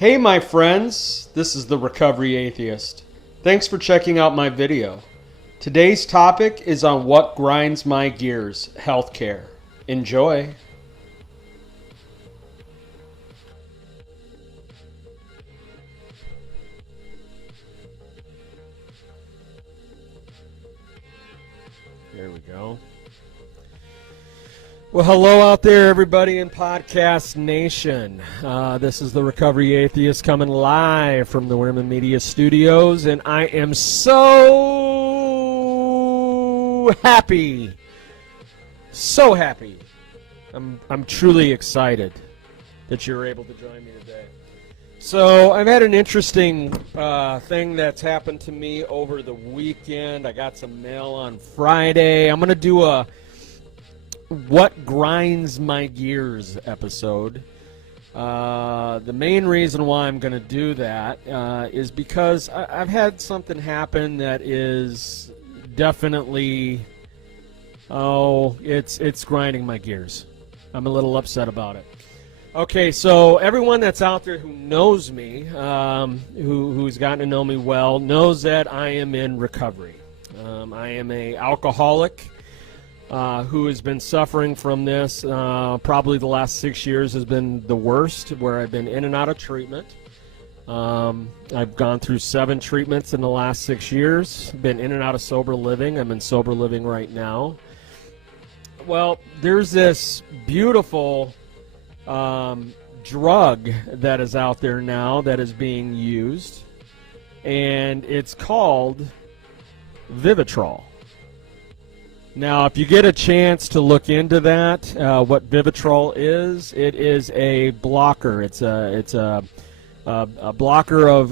Hey my friends, this is the Recovery Atheist. Thanks for checking out my video. Today's topic is on what grinds my gears, healthcare. Enjoy. There we go. Well, hello out there, everybody in Podcast Nation. This is the Recovery Atheist coming live from the Wierman Media Studios, and I am so happy. So happy. I'm truly excited that you're able to join me today. So I've had an interesting thing that's happened to me over the weekend. I got some mail on Friday. I'm going to do a What Grinds My Gears episode. The main reason why I'm going to do that is because I've had something happen that is definitely, it's grinding my gears. I'm a little upset about it. Okay, so everyone that's out there who knows me, who's gotten to know me well, knows that I am in recovery. I am an alcoholic who has been suffering from this. Probably the last 6 years has been the worst, where I've been in and out of treatment. I've gone through 7 treatments in the last 6 years, been in and out of sober living. I'm in sober living right now. Well, there's this beautiful drug that is out there now that is being used, and it's called Vivitrol. Now, if you get a chance to look into that, what Vivitrol is, it is a blocker. It's a blocker of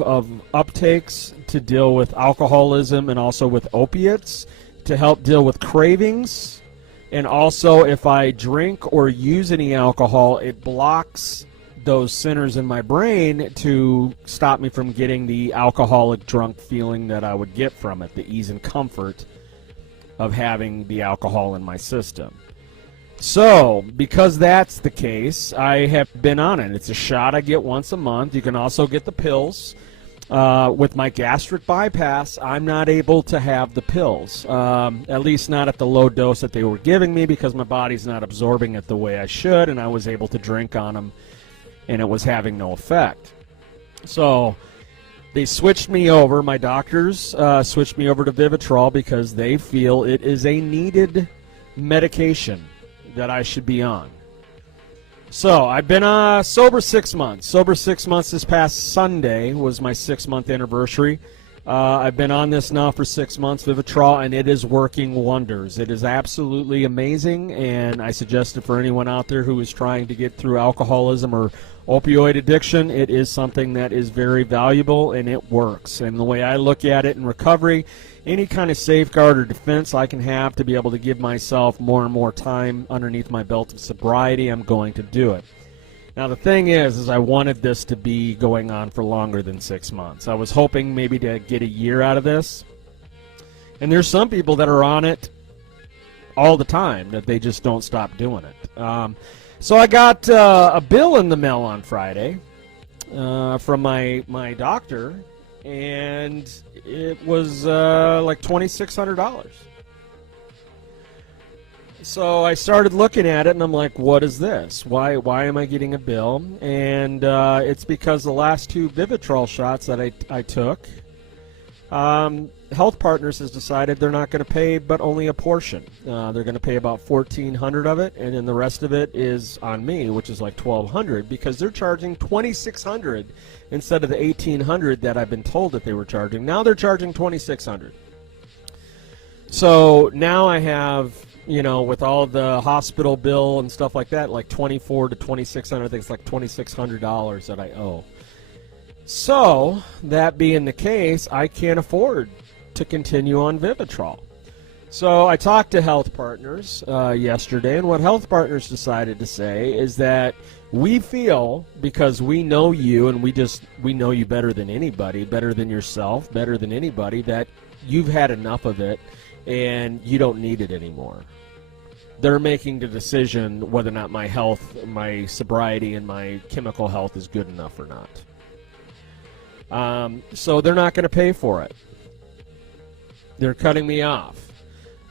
uptakes to deal with alcoholism and also with opiates, to help deal with cravings. And also, if I drink or use any alcohol, it blocks those centers in my brain to stop me from getting the alcoholic drunk feeling that I would get from it, the ease and comfort of having the alcohol in my system. So, because that's the case, I have been on it. It's a shot I get once a month. You can also get the pills. With my gastric bypass, I'm not able to have the pills, at least not at the low dose that they were giving me, because my body's not absorbing it the way I should, and I was able to drink on them, and it was having no effect. So they switched me over. My doctors switched me over to Vivitrol because they feel it is a needed medication that I should be on. So I've been sober 6 months. Sober 6 months. This past Sunday was my 6-month anniversary. I've been on this now for 6 months, Vivitrol, and it is working wonders. It is absolutely amazing, and I suggest it for anyone out there who is trying to get through alcoholism or opioid addiction. It is something that is very valuable, and it works. And the way I look at it in recovery, any kind of safeguard or defense I can have to be able to give myself more and more time underneath my belt of sobriety, I'm going to do it. Now, the thing is I wanted this to be going on for longer than 6 months. I was hoping maybe to get a year out of this. And there's some people that are on it all the time, that they just don't stop doing it. So I got a bill in the mail on Friday from my doctor, and it was like $2,600. So I started looking at it, and I'm like, what is this? Why am I getting a bill? And it's because the last 2 Vivitrol shots that I took, Health Partners has decided they're not going to pay but only a portion. They're going to pay about $1,400 of it, and then the rest of it is on me, which is like $1,200, because they're charging $2,600 instead of the $1,800 that I've been told that they were charging. Now they're charging $2,600. So now I have, with all the hospital bill and stuff like that, like $2,400 to $2,600. I think it's like $2,600 that I owe. So, that being the case, I can't afford to continue on Vivitrol. So I talked to Health Partners yesterday, and what Health Partners decided to say is that we feel, because we know you, and we know you better than anybody, better than yourself, better than anybody, that you've had enough of it and you don't need it anymore. They're making the decision whether or not my health, my sobriety, and my chemical health is good enough or not. So they're not going to pay for it. They're cutting me off.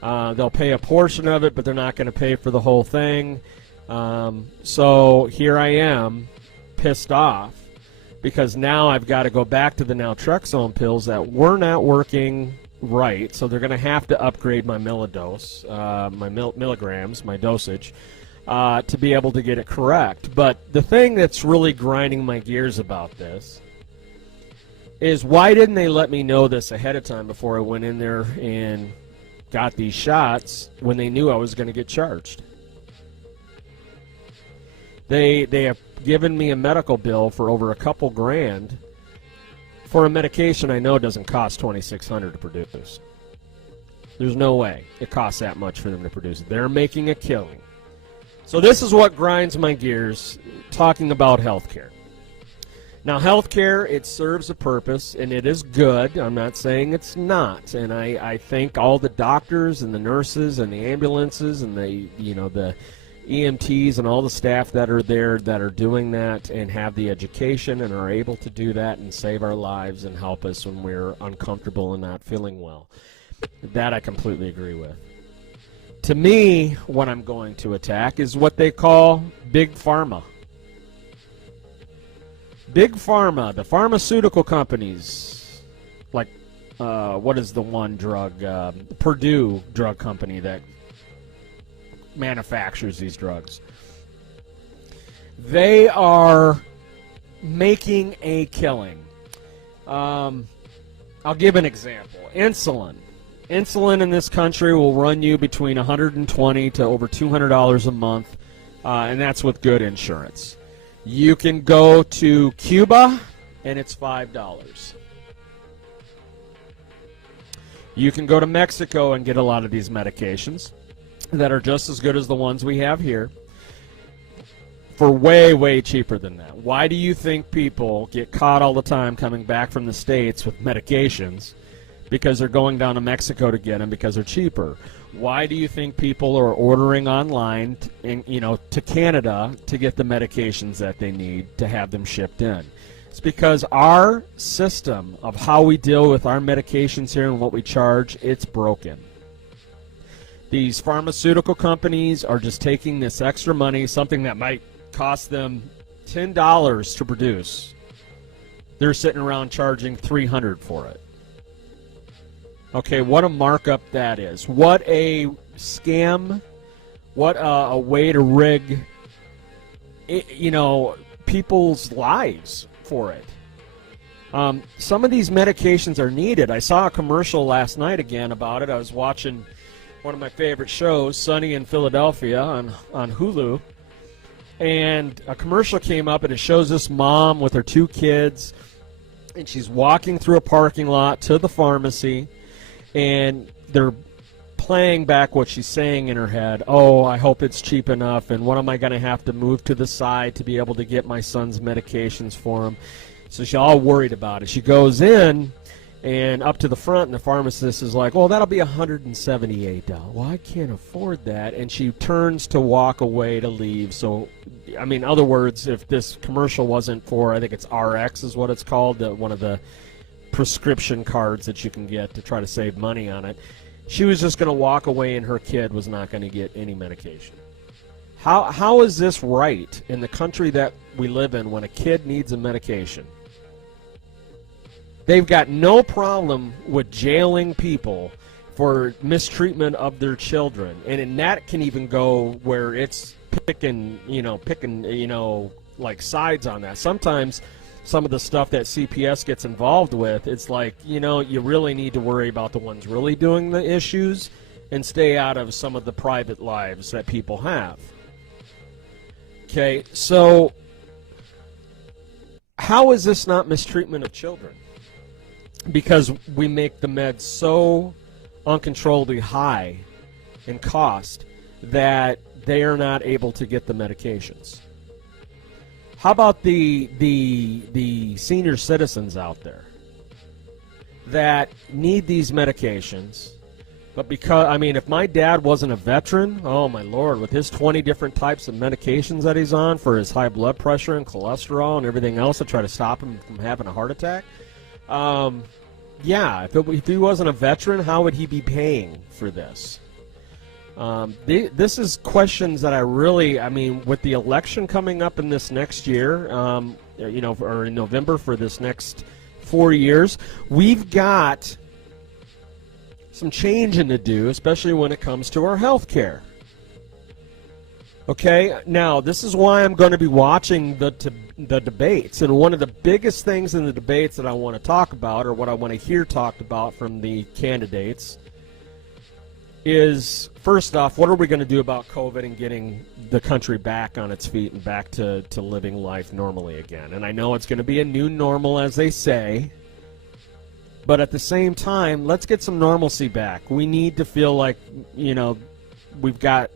They'll pay a portion of it, but they're not going to pay for the whole thing. So here I am, pissed off, because now I've got to go back to the naltrexone pills that were not working right. So they're going to have to upgrade my millidose, my milligrams, my dosage, to be able to get it correct. But the thing that's really grinding my gears about this is, why didn't they let me know this ahead of time before I went in there and got these shots when they knew I was going to get charged? They have given me a medical bill for over a couple grand for a medication I know doesn't cost $2,600 to produce. There's no way it costs that much for them to produce it. They're making a killing. So this is what grinds my gears, talking about healthcare. Now, healthcare, it serves a purpose, and it is good. I'm not saying it's not. And I thank all the doctors and the nurses and the ambulances and the EMTs and all the staff that are there that are doing that and have the education and are able to do that and save our lives and help us when we're uncomfortable and not feeling well. That I completely agree with. To me, what I'm going to attack is what they call Big Pharma. Big Pharma, the pharmaceutical companies, like what is the one drug, Purdue Drug Company that manufactures these drugs. They are making a killing. I'll give an example. Insulin. Insulin in this country will run you between $120 to over $200 a month, and that's with good insurance. You can go to Cuba, and it's $5. You can go to Mexico and get a lot of these medications that are just as good as the ones we have here for way, way cheaper than that. Why do you think people get caught all the time coming back from the States with medications? Because they're going down to Mexico to get them because they're cheaper. Why do you think people are ordering online to Canada to get the medications that they need to have them shipped in? It's because our system of how we deal with our medications here and what we charge, it's broken. These pharmaceutical companies are just taking this extra money, something that might cost them $10 to produce. They're sitting around charging $300 for it. Okay, what a markup that is. What a scam. What a way to rig, people's lives for it. Some of these medications are needed. I saw a commercial last night again about it. I was watching one of my favorite shows, Sunny in Philadelphia, on Hulu. And a commercial came up, and it shows this mom with her two kids, and she's walking through a parking lot to the pharmacy, and they're playing back what she's saying in her head. Oh, I hope it's cheap enough, and what am I going to have to move to the side to be able to get my son's medications for him? So she's all worried about it. She goes in and up to the front, and the pharmacist is like, well, that'll be $178. Well, I can't afford that. And she turns to walk away to leave. So, I mean, in other words, if this commercial wasn't for, I think it's RX is what it's called, one of the prescription cards that you can get to try to save money on it, she was just going to walk away and her kid was not going to get any medication. How is this right in the country that we live in when a kid needs a medication? They've got no problem with jailing people for mistreatment of their children, and that can even go where it's picking like sides on that. Sometimes some of the stuff that CPS gets involved with, it's like, you really need to worry about the ones really doing the issues and stay out of some of the private lives that people have. Okay, so how is this not mistreatment of children? Because we make the meds so uncontrollably high in cost that they are not able to get the medications. How about the senior citizens out there that need these medications? But because, I mean, if my dad wasn't a veteran, oh my Lord, with his 20 different types of medications that he's on for his high blood pressure and cholesterol and everything else to try to stop him from having a heart attack, yeah, if he wasn't a veteran, how would he be paying for this? This is questions that I mean, with the election coming up in this next year, or in November for this next 4 years, we've got some changing to do, especially when it comes to our health care. Okay, now this is why I'm going to be watching the debates, and one of the biggest things in the debates that I want to talk about, or what I want to hear talked about from the candidates, is, first off, what are we going to do about COVID and getting the country back on its feet and back to living life normally again? And I know it's going to be a new normal, as they say, but at the same time, let's get some normalcy back. We need to feel like, we've got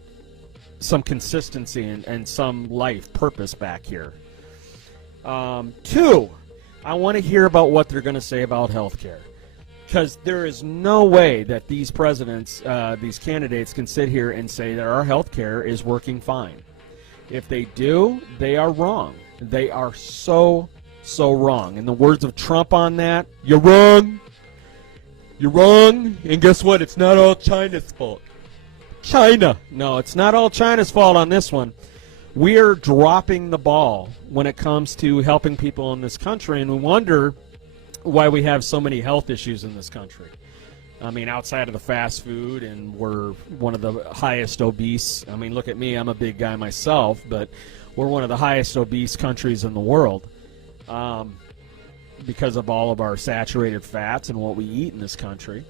some consistency and some life purpose back here. 2, I want to hear about what they're going to say about health care. Because there is no way that these presidents, these candidates can sit here and say that our health care is working fine. If they do, they are wrong. They are so wrong. In the words of Trump on that, you're wrong. You're wrong. And guess what? It's not all China's fault. China. No, it's not all China's fault on this one. We're dropping the ball when it comes to helping people in this country, and we wonder why we have so many health issues in this country. I mean, outside of the fast food, and we're one of the highest obese. I mean, look at me. I'm a big guy myself, but we're one of the highest obese countries in the world because of all of our saturated fats and what we eat in this country,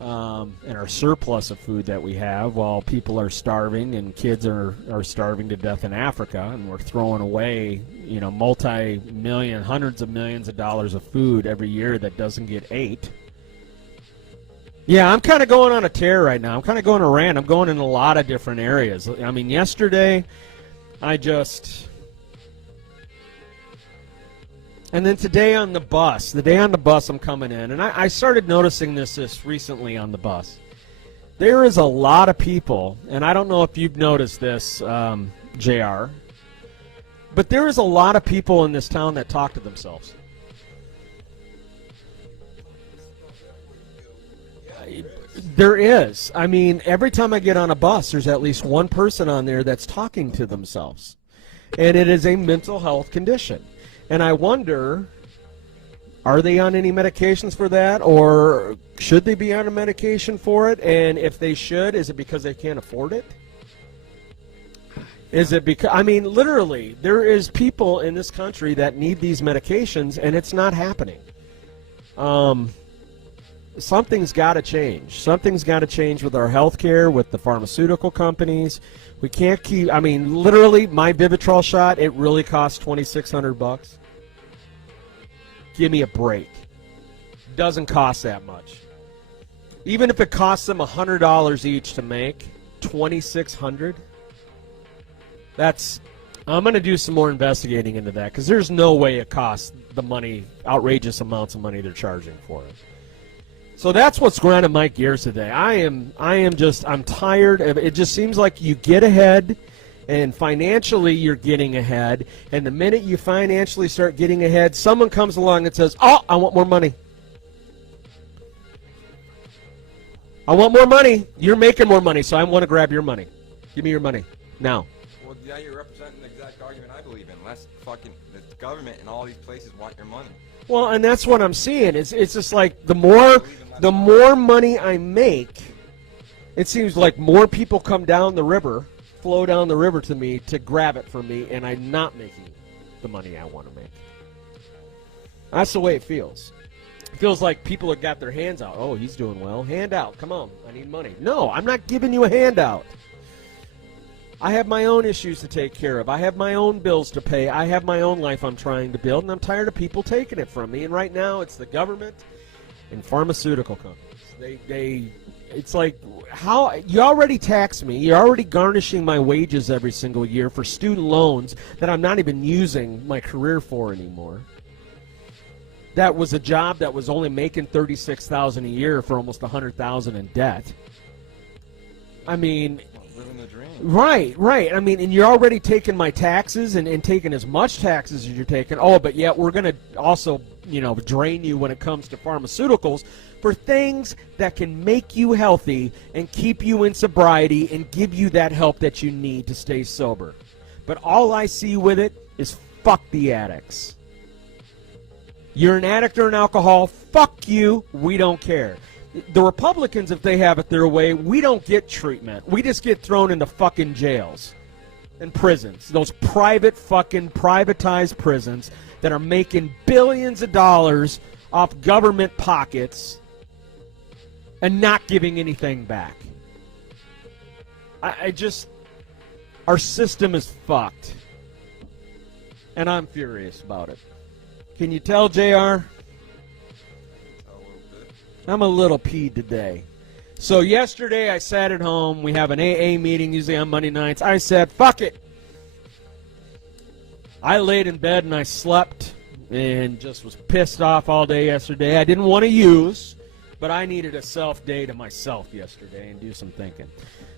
and our surplus of food that we have, while people are starving and kids are starving to death in Africa, and we're throwing away, multi-million, hundreds of millions of dollars of food every year that doesn't get ate. Yeah, I'm kind of going on a tear right now. I'm kind of going on a rant. I'm going in a lot of different areas. I mean, yesterday, and then today on the bus, I'm coming in, and I started noticing this recently on the bus. There is a lot of people, and I don't know if you've noticed this, JR, but there is a lot of people in this town that talk to themselves. There is. I mean, every time I get on a bus, there's at least one person on there that's talking to themselves, and it is a mental health condition. And I wonder, are they on any medications for that, or should they be on a medication for it? And if they should, is it because they can't afford it? Is it because, I mean, literally, there is people in this country that need these medications, and it's not happening. Something's got to change. Something's got to change with our health care, with the pharmaceutical companies. We can't keep, I mean, literally, my Vivitrol shot, it really costs $2,600. Give me a break. Doesn't cost that much. Even if it costs them $100 each to make, $2,600. I'm going to do some more investigating into that, because there's no way it costs the money, outrageous amounts of money they're charging for it. So that's what's grinding my gears today. I'm tired of it. Just seems like you get ahead, and financially you're getting ahead, and the minute you financially start getting ahead, someone comes along and says, oh, I want more money. I want more money. You're making more money, so I want to grab your money. Give me your money now. Well, yeah, you're representing the exact argument I believe in. Less fucking the government and all these places want your money. Well, and that's what I'm seeing. It's just like the more money I make, it seems like more people come down the river, flow down the river to me to grab it from me, and I'm not making the money I want to make. That's the way it feels. It feels like people have got their hands out. Oh, he's doing well. Hand out. Come on. I need money. No, I'm not giving you a handout. I have my own issues to take care of. I have my own bills to pay. I have my own life I'm trying to build, and I'm tired of people taking it from me. And right now, it's the government and pharmaceutical companies. It's like, how you already tax me. You're already garnishing my wages every single year for student loans that I'm not even using my career for anymore. that was a job that was only making $36,000 a year for almost $100,000 in debt. I mean, living the dream. Right. I mean, and you're already taking my taxes and taking as much taxes as you're taking. Oh, but yet we're going to also, drain you when it comes to pharmaceuticals for things that can make you healthy and keep you in sobriety and give you that help that you need to stay sober. But all I see with it is fuck the addicts. You're an addict or an alcohol, fuck you, we don't care. The Republicans, if they have it their way, we don't get treatment. We just get thrown into fucking jails and prisons. Those private fucking privatized prisons that are making billions of dollars off government pockets and not giving anything back. Our system is fucked. And I'm furious about it. Can you tell, JR? I'm a little peed today. So yesterday I sat at home. We have an AA meeting usually on Monday nights. I said, fuck it. I laid in bed and I slept and just was pissed off all day yesterday. I didn't want to use, but I needed a self-day to myself yesterday and do some thinking.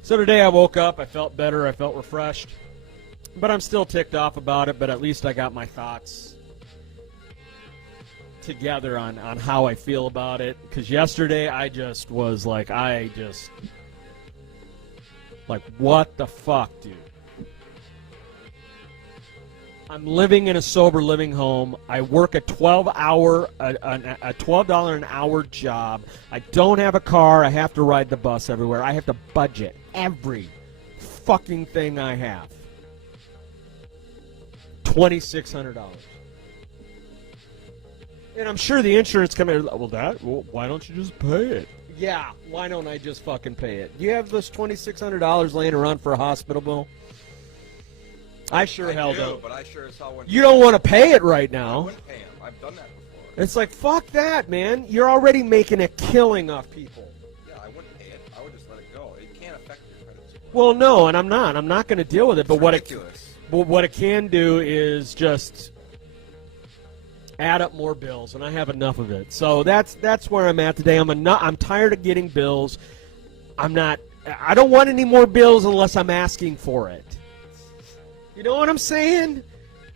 So today I woke up. I felt better. I felt refreshed. But I'm still ticked off about it, but at least I got my thoughts together on how I feel about it, because yesterday I just was like, what the fuck, dude? I'm living in a sober living home. I work a $12 an hour job. I don't have a car. I have to ride the bus everywhere. I have to budget every fucking thing I have. $2,600. And I'm sure the insurance company, well, why don't you just pay it? Yeah, why don't I just fucking pay it? Do you have this $2,600 laying around for a hospital bill? I sure hell don't. But I sure as hell wouldn't. You don't want to pay it right now. I wouldn't pay him. I've done that before. It's like, fuck that, man. You're already making a killing off people. Yeah, I wouldn't pay it. I would just let it go. It can't affect your credit score. Well, no, and I'm not. I'm not going to deal with it. But ridiculous. what it can do is just add up more bills, and I have enough of it. So that's where I'm at today. I'm tired of getting bills. I don't want any more bills unless I'm asking for it. You know what I'm saying?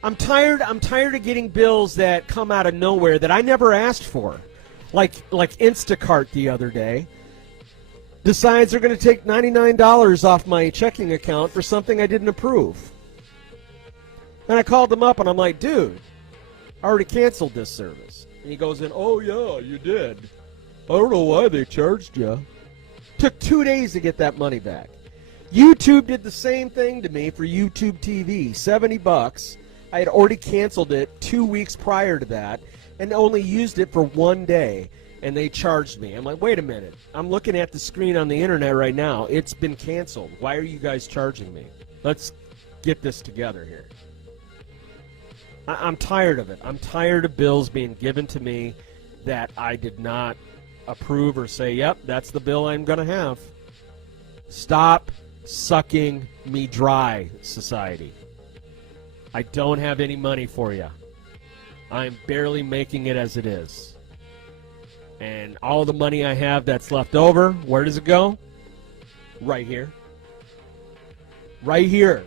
I'm tired of getting bills that come out of nowhere that I never asked for. Like Instacart the other day decides they're going to take $99 off my checking account for something I didn't approve. And I called them up and I'm like, dude, I already canceled this service. And he goes in, oh, yeah, you did. I don't know why they charged you. Took 2 days to get that money back. YouTube did the same thing to me for YouTube TV, $70. I had already canceled it 2 weeks prior to that and only used it for 1 day, and they charged me. I'm like, wait a minute. I'm looking at the screen on the internet right now. It's been canceled. Why are you guys charging me? Let's get this together here. I'm tired of it. I'm tired of bills being given to me that I did not approve or say, yep, that's the bill I'm going to have. Stop sucking me dry, society. I don't have any money for you. I'm barely making it as it is. And all the money I have that's left over, where does it go? Right here. Right here.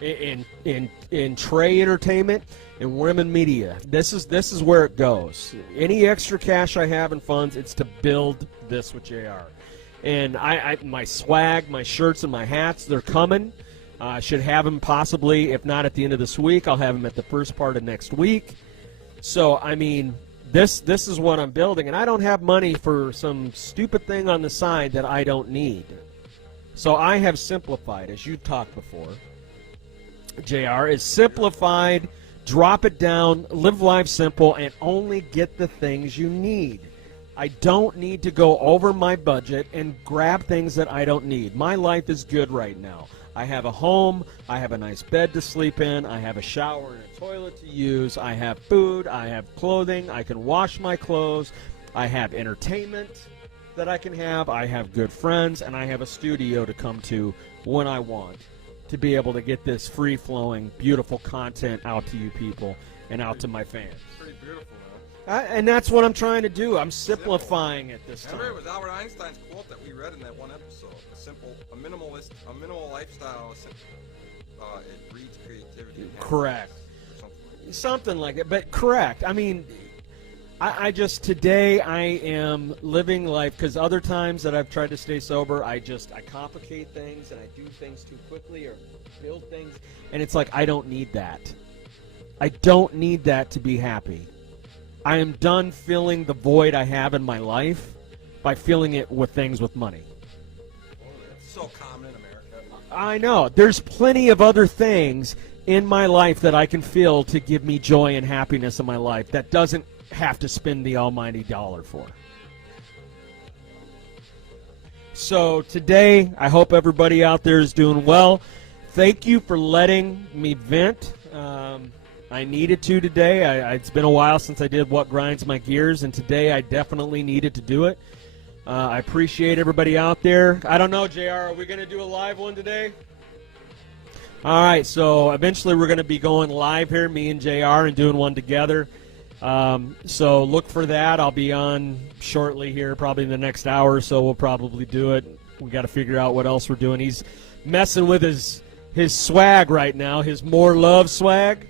In Trey Entertainment and Wierman Media. This is where it goes. Any extra cash I have in funds, it's to build this with JR. And my swag, my shirts, and my hats, they're coming. I should have them possibly, if not at the end of this week, I'll have them at the first part of next week. So, I mean, this is what I'm building, and I don't have money for some stupid thing on the side that I don't need. So I have simplified, as you talked before. JR is simplified, drop it down, live life simple, and only get the things you need. I don't need to go over my budget and grab things that I don't need. My life is good right now. I have a home, I have a nice bed to sleep in, I have a shower and a toilet to use, I have food, I have clothing, I can wash my clothes, I have entertainment that I can have, I have good friends, and I have a studio to come to when I want to be able to get this free-flowing, beautiful content out to you people and out to my fans. Pretty beautiful, man. And that's what I'm trying to do. I'm simplifying it this time. Remember, it was Albert Einstein's quote that we read in that one episode. A minimal lifestyle. It breeds creativity. Correct. Something like it, but correct. I mean, I just, today I am living life, because other times that I've tried to stay sober, I complicate things and I do things too quickly or build things, and it's like, I don't need that. I don't need that to be happy. I am done filling the void I have in my life by filling it with things with money. It's so common in America. I know. There's plenty of other things in my life that I can feel to give me joy and happiness in my life that doesn't have to spend the almighty dollar for. So today, I hope everybody out there is doing well. Thank you for letting me vent. I needed to today. It's been a while since I did What Grinds My Gears, and today I definitely needed to do it. I appreciate everybody out there. I don't know, JR, are we going to do a live one today? All right, so eventually we're going to be going live here, me and JR, and doing one together. So look for that. I'll be on shortly here, probably in the next hour or so. We'll probably do it. We got to figure out what else we're doing. He's messing with his swag right now, his More Love swag.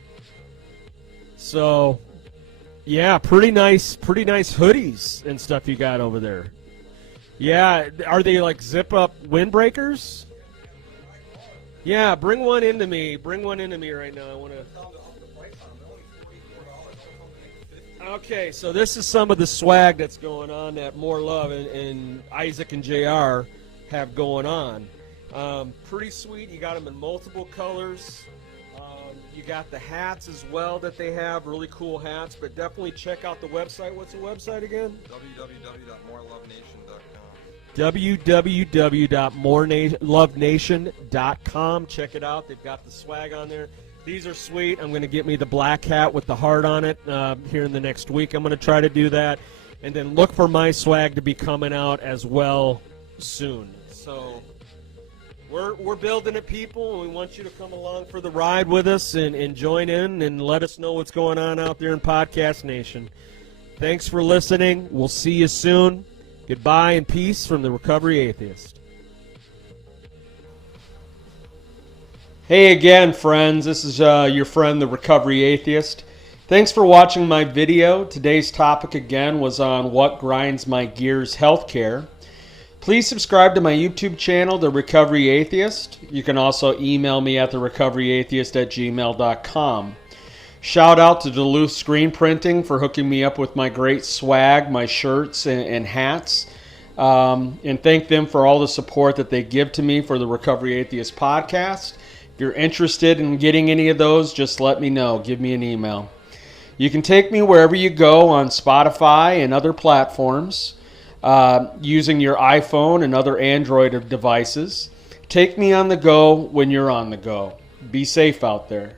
So, yeah, pretty nice hoodies and stuff you got over there. Yeah, are they like zip-up windbreakers? Yeah, bring one into me. Bring one into me right now. I want to. Okay, so this is some of the swag that's going on that More Love and Isaac and JR have going on. Pretty sweet. You got them in multiple colors. You got the hats as well that they have, really cool hats, but definitely check out the website. What's the website again? www.morelovenation.com. Check it out. They've got the swag on there. These are sweet. I'm going to get me the black hat with the heart on it here in the next week. I'm going to try to do that. And then look for my swag to be coming out as well soon. So we're building it, people, and we want you to come along for the ride with us and join in and let us know what's going on out there in Podcast Nation. Thanks for listening. We'll see you soon. Goodbye and peace from the Recovery Atheist. Hey again, friends. This is your friend, the Recovery Atheist. Thanks for watching my video. Today's topic again was on what grinds my gears healthcare. Please subscribe to my YouTube channel, The Recovery Atheist. You can also email me at therecoveryatheist@gmail.com. Shout out to Duluth Screen Printing for hooking me up with my great swag, my shirts and hats. And thank them for all the support that they give to me for the Recovery Atheist podcast. If you're interested in getting any of those, just let me know. Give me an email. You can take me wherever you go on Spotify and other platforms. Using your iPhone and other Android devices. Take me on the go when you're on the go. Be safe out there.